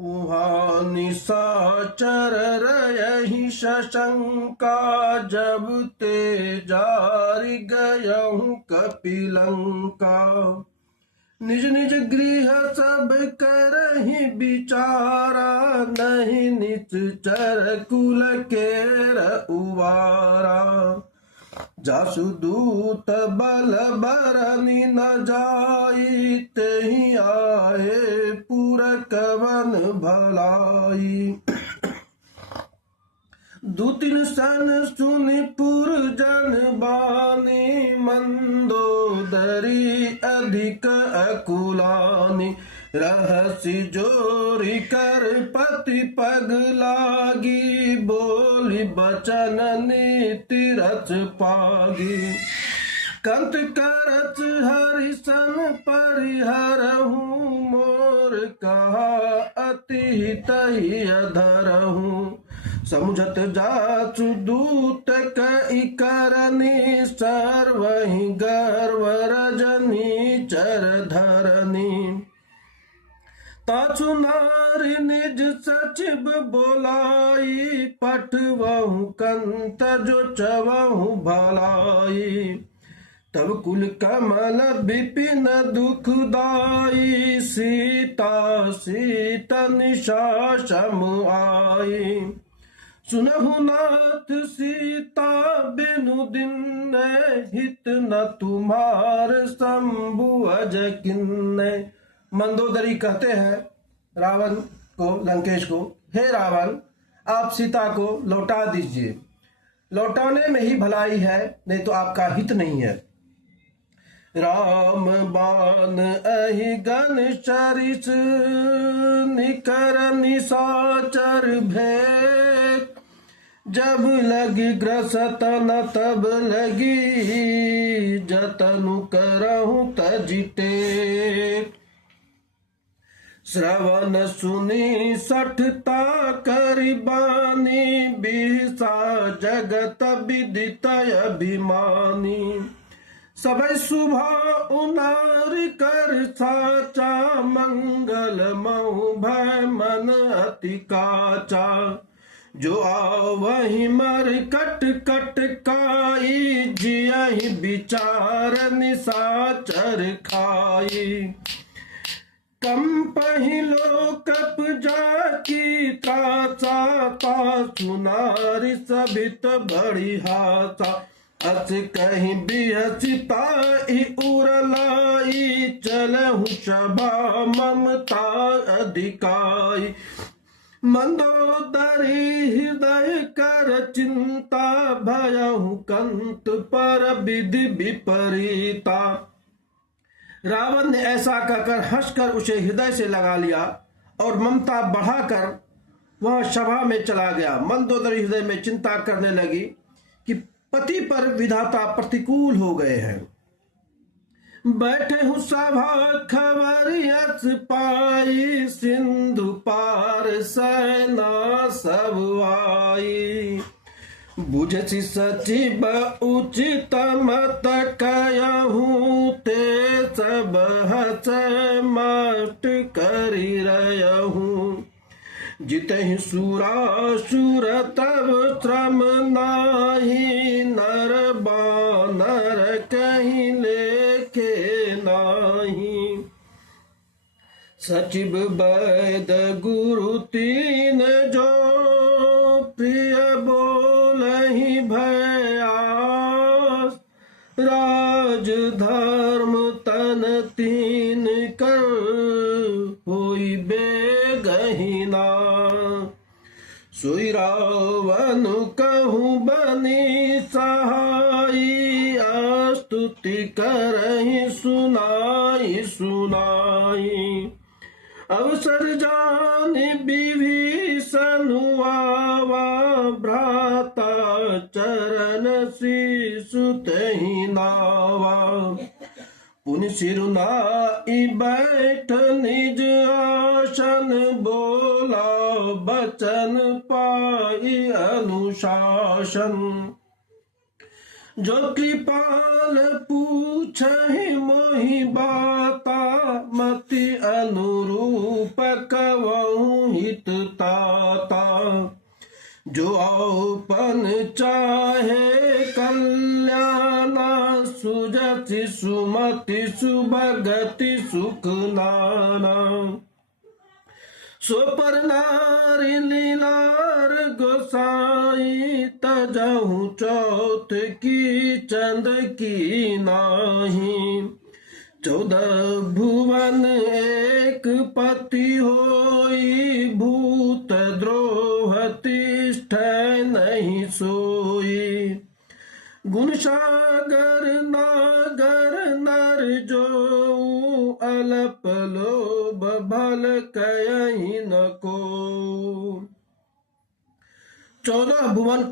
उहाँ निशाचर रही शशंका, जब ते जारि गयहूँ कपिलंका। निज निज गृह सब करहि विचारा, नहीं निश्चर कुल केर उवारा। जासु दूत बल बरनि न जाई, तेहि आए पुर कवन भलाई। दुतिन सन सुनि पुरजन बानी, मंदोदरी अधिक अकुलानी। रहसि जोरि कर पति पग लागी, बोली बचन नीति रच पागी। कंत करच हरिसन परिहरहूँ, मोर कहा अति हितहि अधरहूँ। समुझत जासु दूत कई करनी, सर्वहि गर्व रजनी चर धरनी। ताछु नारी निज सचिव बोलाई, पठवहु कंत जो चवहु भलाई। तब कुल कमल विपिन दुखदाई, सीता सीत निशा सम आई। सुनहु नाथ सीता बिनु दिन, हित न तुम्हार शंभु अज किन्ने। मंदोदरी कहते हैं रावण को, लंकेश को, हे रावण, आप सीता को लौटा दीजिए। लौटाने में ही भलाई है, नहीं तो आपका हित नहीं है। राम बाण अहि गण सरिस, निकर निशाचर भेद। जब लगी ग्रसत न तब लगी, जतनु करहूँ तजिटे। श्रवण सुनी सठता करिबानी, बिसा जगत विदित अभिमानी। सबै शुभा उनारि कर साचा, मंगल महु भय मन अति काचा। जो आवहि मर कट कट काई, जियहि विचार निशाचर खाई। कंपहि लोकप जाकी त्रासा, तासु नारि सभित बड़ी हासा। अस कहीं बिहसिता उरलाई, चलहु सभा ममता अधिकाई। मंदोदरी हृदय कर चिंता, भयहु कंत पर विधि विपरीता। रावण ने ऐसा कहकर हंसकर उसे हृदय से लगा लिया और ममता बढ़ाकर वह सभा में चला गया। मंदोदरी हृदय में चिंता करने लगी कि पति पर विधाता प्रतिकूल हो गए हैं। बैठे हूँ सभा खबर यस पाई, सिंधु पार सेना सब आई। बुझसि सचिव उचित मत कयहूँ, ते सब हस मट करि रहूँ। जितहि सुरासुर तब श्रम नाही, नर बानर कहीं लेखे नाही। सचिव वैद गुरु तीन जो, प्रिय बोलहि भयास। राज धर्म तन तीन कर, होई बेगहिना। सोई रावण कहूँ बनी सहाई, स्तुति करहि सुनाई सुनाई। अवसर जानि विभीषण आवा, भ्राता चरण शीशु तहि नावा। पुनि सिरुनाई बैठ निज आसन, बोला बचन पाई अनुशासन। जो कृपाल पूछहि मोहि बाता, मति अनुरूप कवहु हितताता। जो अपन चाहे कल्याणा, सुजति सुमति सुभगति सुख नाना। सो पर नारी लीलार गोसाई, तजहु चौथ की चंद की नाही। 14 भुवन एक पति होई, भूत द्रोह तिष्ठ नहीं सोई। गुण सागर नागर नर जो, अल्प लोभ भल कहीं न को। 14 भुवन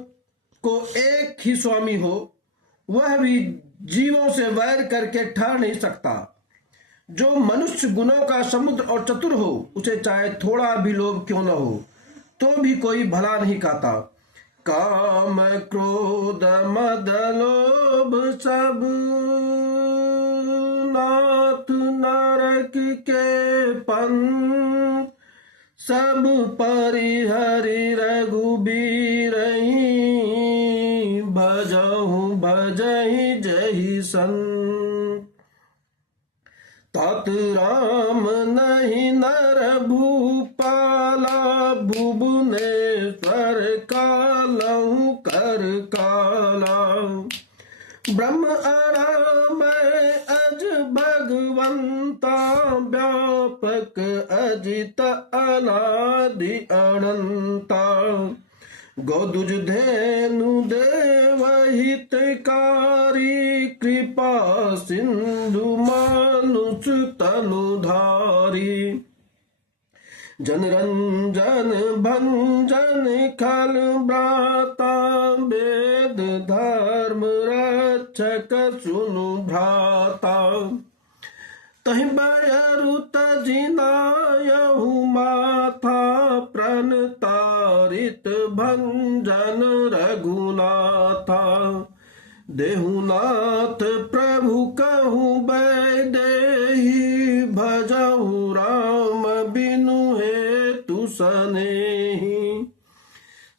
को एक ही स्वामी हो, वह भी जीवों से वैर करके ठहर नहीं सकता। जो मनुष्य गुणों का समुद्र और चतुर हो, उसे चाहे थोड़ा भी लोभ क्यों न हो, तो भी कोई भला नहीं कहता। काम क्रोध मद लोभ सब नाथ नरक के पंथ। सब परिहरि रघुबीर, भजहु भजहि जहि संत। तात राम नहीं नर भूपाला, भुवनेश्वर कालहु कर काला। ब्रह्म अरामय अज भगवंता, व्यापक अजित अनादि अनंता। गोदुज धेनु देव हितकारी, कृपा सिंधु मानुष तनुधारी। जनरंजन भंजन खल भ्राता, वेद धर्म रक्षक सुनु भ्राता। तहि बयरु तजिनायहु माथा, प्रण तारित भंजन रघुनाथा। देहुनाथ प्रभु कहु वैदेही, भजहु राम बिनु हेतु सनेही।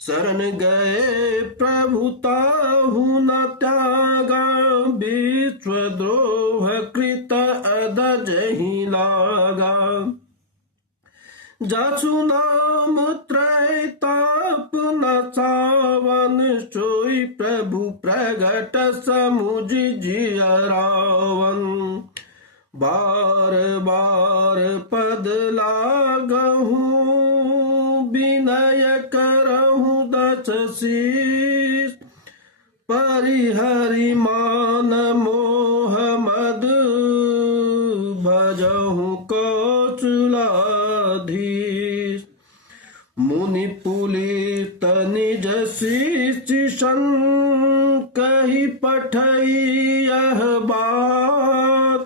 शरण गए प्रभु ताहु न त्यागा, विश्वद्रोह कृत अदजहि लागा। जासु नाम त्रैताप न सावन, सोई प्रभु प्रगट समुझ जिय रावण। बार बार पद लागहु, विनय करहु दस शीस। परिहरि मान मोह मद, भजहु कौशलाधीश। मुनि पुलित निज शिष्य संग, कहि पठई यह बात।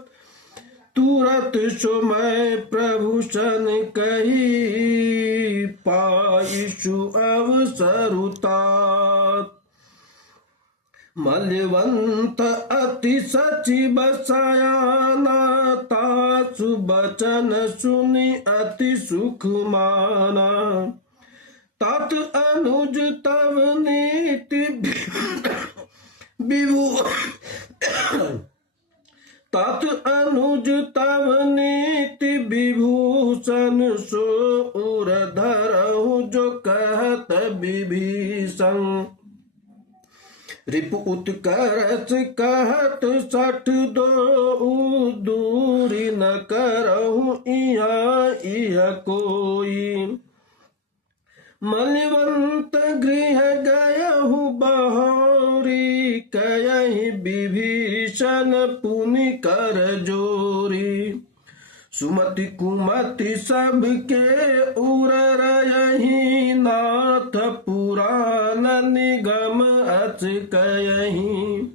तुरत सुमय प्रभु सन कही, पाइषु अवसरुतात। मल्यवंत अति सचिव सयाना, तासु बचन सुनि अति सुख माना। तात अनुज तव नीति विभु, तात अनुज तव नीति विभूषण। सो उर धरहु जो कहत विभीषण। रिपु उत्कर्ष कहत सठ दो, दूरी न करहु इह कोई। मल्यवंत गृह गयहु बहोरी, कयहि विभीषण पुनि कर जोरी। सुमति कुमति सबके उर रयहि, नाथ पुराण निगम अच कयहि।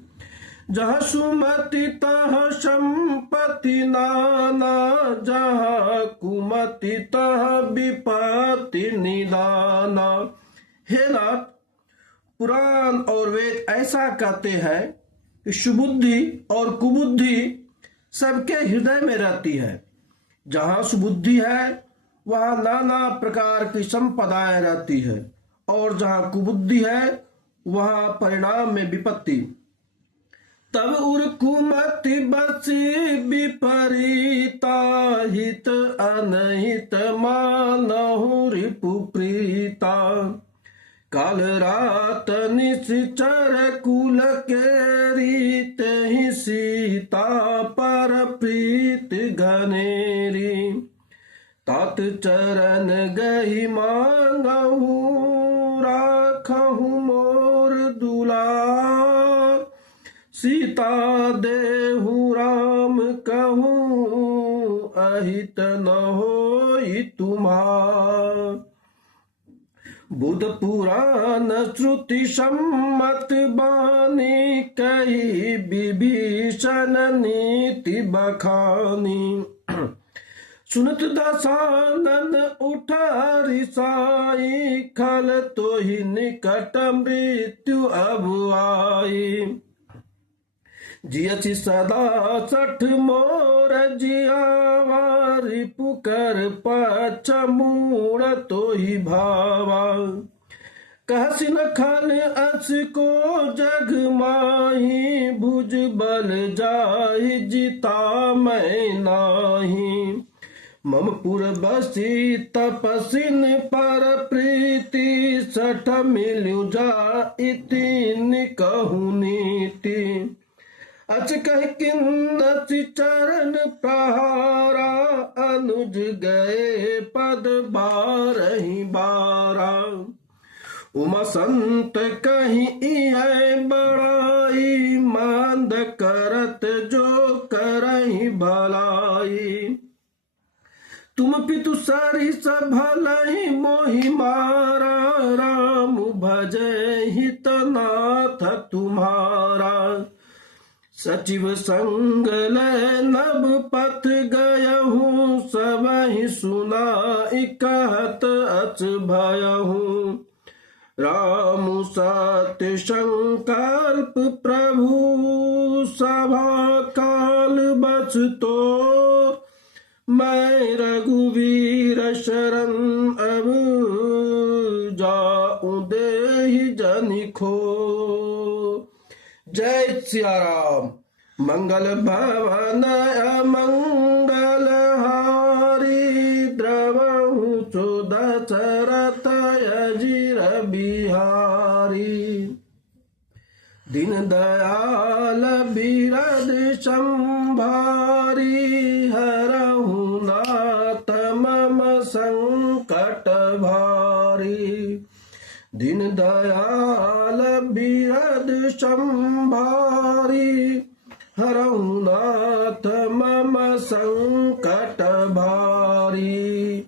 जहाँ सुमति तहाँ संपत्ति नाना, जहाँ कुमति तहाँ विपत्ति निदाना। हे नाथ, पुराण और वेद ऐसा कहते हैं कि सुबुद्धि और कुबुद्धि सबके हृदय में रहती है। जहाँ सुबुद्धि है वहां नाना प्रकार की संपदाएं रहती है, और जहां कुबुद्धि है वहां परिणाम में विपत्ति। तब उर्कुमति बसी विपरीता, हित अनहित मानहु रिपु प्रीता। काल रात निश्चर कुल के रीत, ही सीता पर प्रीत घनेरी। तात चरण गही मांगहु, राखहु मोर दुलार। सीता देहु राम कहूँ, अहित न होई तुम्हार। बुध पुराण श्रुति सम्मत बानी, कही विभीषण नीति बखानी। सुनत दशानन उठा रिसाई, खल तो ही निकट मृत्यु अब आई। जियछि सदा सठ मोर जियावा, रिपु कर पछ मूड़ तो ही भावा। कहसि न खल अस को जग माही, भुज बल जाहि जिता मैं नाही। मम पुर बसी तपसिन पर प्रीति, सठ मिलु जा इति कहु नीति। अच कह किन्नति चरण प्रहारा, अनुज गए पद बारहि बारा। उमा संत कहीं है बड़ाई, मांद करत जो करहि भलाई। तुम पितु सरिस भलहि मोहि मारा, राम भजै हित नाथ तुम्हारा। सचिव संग लय नभ पथ गयहूँ, सबहि सुनाई कहत अच भयहूँ। राम सत्य संकल्प प्रभु, सभा काल बच तो। मैं रघुवीर शरण अब, जाऊं देहि जनिखो। जय सिया राम। मंगल भवन अमंगल हारी, द्रवहु सुध चरत अजिर बिहारी। दीन दयाल बिरद संभारी, हरहु नाथ मम संकट भारी। दीन दयाल बिरद संभारी, हरहु नाथ मम संकट भारी।